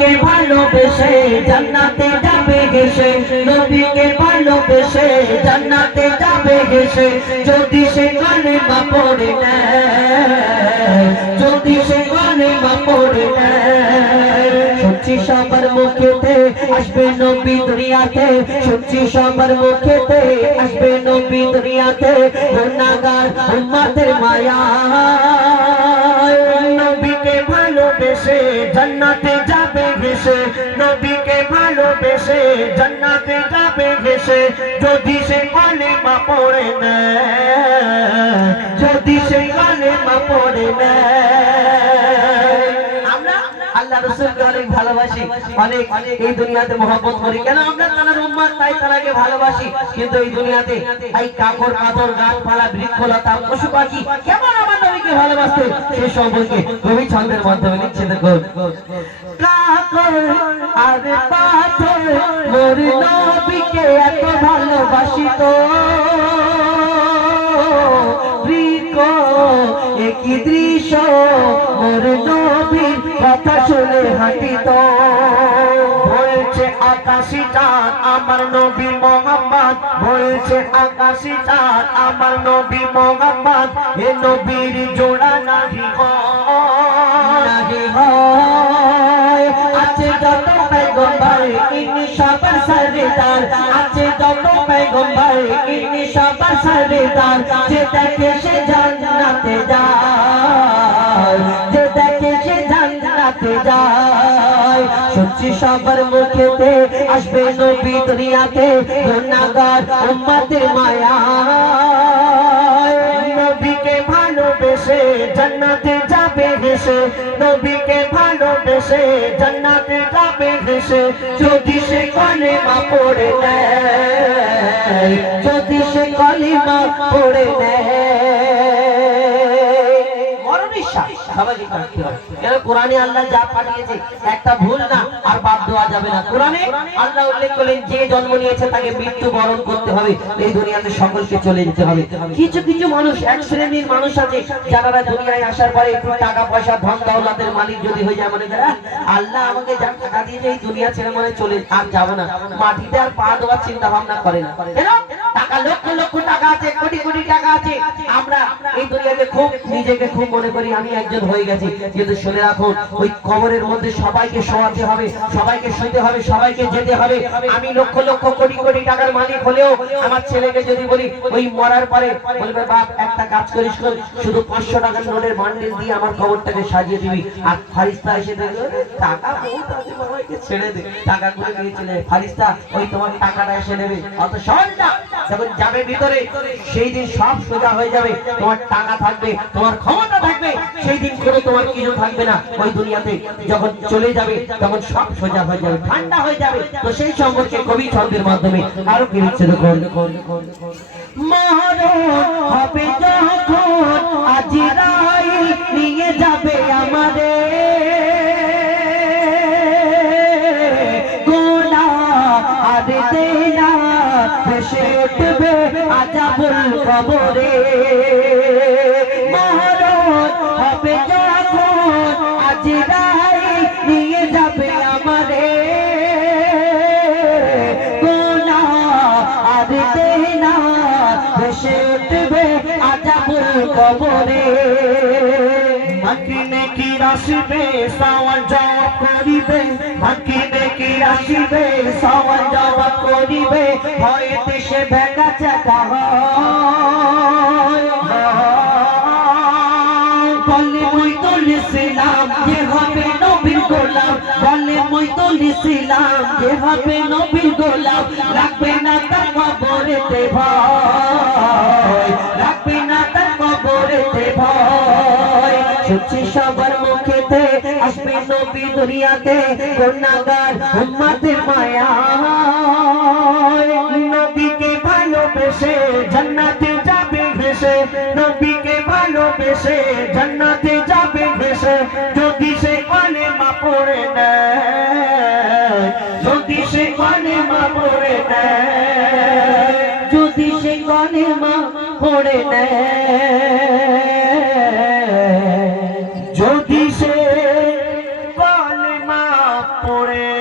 কে ভালোবেসে জান্নাতে যাবে হেসে, নবীকে ভালোবেসে জান্নাতে যাবে হেসে, যদি সে কালেমা পড়ে নেয়, যদি সে কালেমা পড়ে নেয়। শুনছি সবার মুখেতে আসবে নবী দুনিয়াতে, শুনছি সবার মুখেতে আসবে নবী দুনিয়াতে, গুনাহগার উম্মতের মায়া। নবীকে ভালোবেসে জান্নাতে যাবে হেসে, নবীকে ভালোবেসে জান্নাতে যাবে হেসে, যদি সে কালেমা পড়ে নেয়, যদি সে কালেমা পড়ে নেয়। আমরা আল্লাহ রাসূলকে অনেক ভালোবাসি, অনেক এই দুনিয়াতে মহব্বত করি, কেন আমরা তার উম্মত, তাই তারাকে ভালোবাসি। কিন্তু এই দুনিয়াতে এই কাপড় পাথর গাছপালা বৃক্ষলতা পশু পাখি কেমন আমার নবীকে ভালোবাসতে, সে সম্পর্কে কবি ছন্দের মাধ্যমে লিখছে। দেখুন, কাপড় আর পাথর মোর নবীকে এত ভালোবাসিত, বৃক্ষ একই দৃশ্য মোর নবীর কথা শুনে হাঁটিত। বলছে আকাশি চাঁদ আমার নবী মোহাম্মদ, বলছে আকাশি চাঁদ আমার নবী মোহাম্মদ, এ নবীর জোড়া নাহি হয়। আছে যত পয়গম্বর ইনি সবার সরদার, আছে যত পয়গম্বর ইনি সবার সরদার, যে দেখে সে জান্নাতে যায়, যে দেখে সে জান্নাতে যায়। শুনছি সবার মুখেতে আসবে নবী দুনিয়াতে, গুনাহগার উম্মতের মায়া। নবীকে ভালোবেসে জান্নাতে যাবে হেসে, নবীকে ভালোবেসে জান্নাতে যাবে হেসে, যদি সে কালেমা পড়ে নেয়, যদি সে কালেমা পড়ে নেয়। সবাইকে করতে হবে, কেন কোরআনে আল্লাহ যা পাঠিয়েছে একটা ভুল না আর বাদ দেওয়া যাবে না। কোরআনে আল্লাহ উল্লেখ করলেন যে জন্ম নিয়েছে তাকে মৃত্যু বরণ করতে হবে, এই দুনিয়াতে সকলকে চলে যেতে হবে। কিছু কিছু মানুষ, এক শ্রেণীর মানুষ আছে যারা দুনিয়ায় আসার পরে একটু টাকা পয়সা ধন দৌলতের মালিক যদি হয়ে যায়, মনে করে আল্লাহ আমাকে যা টাকা দিয়েছে এই দুনিয়া ছেড়ে মনে চলে আর যাব না, মাটিতে আর পা দেওয়ার চিন্তা ভাবনা করে না। কেন? টাকা লক্ষ লক্ষ টাকা আছে, কোটি কোটি টাকা আছে, আমরা এই দুনিয়াতে খুব নিজেকে খুব মনে করি আমি একজন হয়ে গেছি। কিন্তু শুনে রাখুন, ওই কবরের মধ্যে সবাইকে শোয়াতে হবে, সবাইকে শুতে হবে, সবাইকে যেতে হবে। আমি লক্ষ লক্ষ কোটি কোটি টাকার মালিক হলেও আমার ছেলেকে যদি বলি ওই মরার পরে, বলবে বাপ একটা কাজ করিস, শুধু 500 টাকার নোটের বান্ডিল দিয়ে আমার কবরটাকে সাজিয়ে দিবি। আর ফারিস্তা এসে দেখবে টাকা বহুত আছে, বাবাকে ছেড়ে দে, টাকা করে দিয়েছিলে ফারিস্তা ওই তোমার টাকাটা এসে নেবে। অত সহজ না। যখন যাবে ভিতরে সেই দিন সব সোজা হয়ে যাবে, তোমার টাকা থাকবে, তোমার ক্ষমতা থাকবে, সেই দিন করে তোমার কিছু থাকবে না। ওই দুনিয়াতে যখন চলে যাবে তখন সব সোজা হয়ে যাবে, ঠান্ডা হয়ে যাবে। তো সেই সম্পর্কে কবি ছন্দের মাধ্যমে আরো কি লিখছে দেখুন, মরণ হবে যখন আজরাইল নিয়ে যাবে আমাদের, গুনাহ আর দেনা ভেসে উঠবে আযাবুল কবরে। মরণ হবে যখন আজরাইল নিয়ে যাবে আমাদের, গুনাহ আর দেনা ভেসে উঠবে আযাবুল কবরে। বাকি নেকি আসবে সওয়াল জবাব করিবে, বাকি নেকি আসবে সওয়াল জবাব করিবে, হয়তো সে ভেঙা চাকা হয়। বলে মুইতুল ইসলাম যে হবে নবীর গোলাম, বলে মুইতুল ইসলাম যে হবে নবীর গোলাম, রাখবে না তার কবরেতে ভয়, রাখবে না তার কবরেতে ভয়। শুনছি সবার মুখেতে আসবে নবী দুনিয়াতে, গুনাহগার উম্মতের মায়া। নবীকে ভালোবেসে জান্নাতে যাবে ভেসে, নবীকে ভালোবেসে জান্নাতে যাবে ভেসে, যদি সে কালেমা পড়ে নেয়, যদি সে কালেমা পড়ে নেয়, যদি সে কালেমা পড়ে নেয়, যদি সে কালেমা পড়ে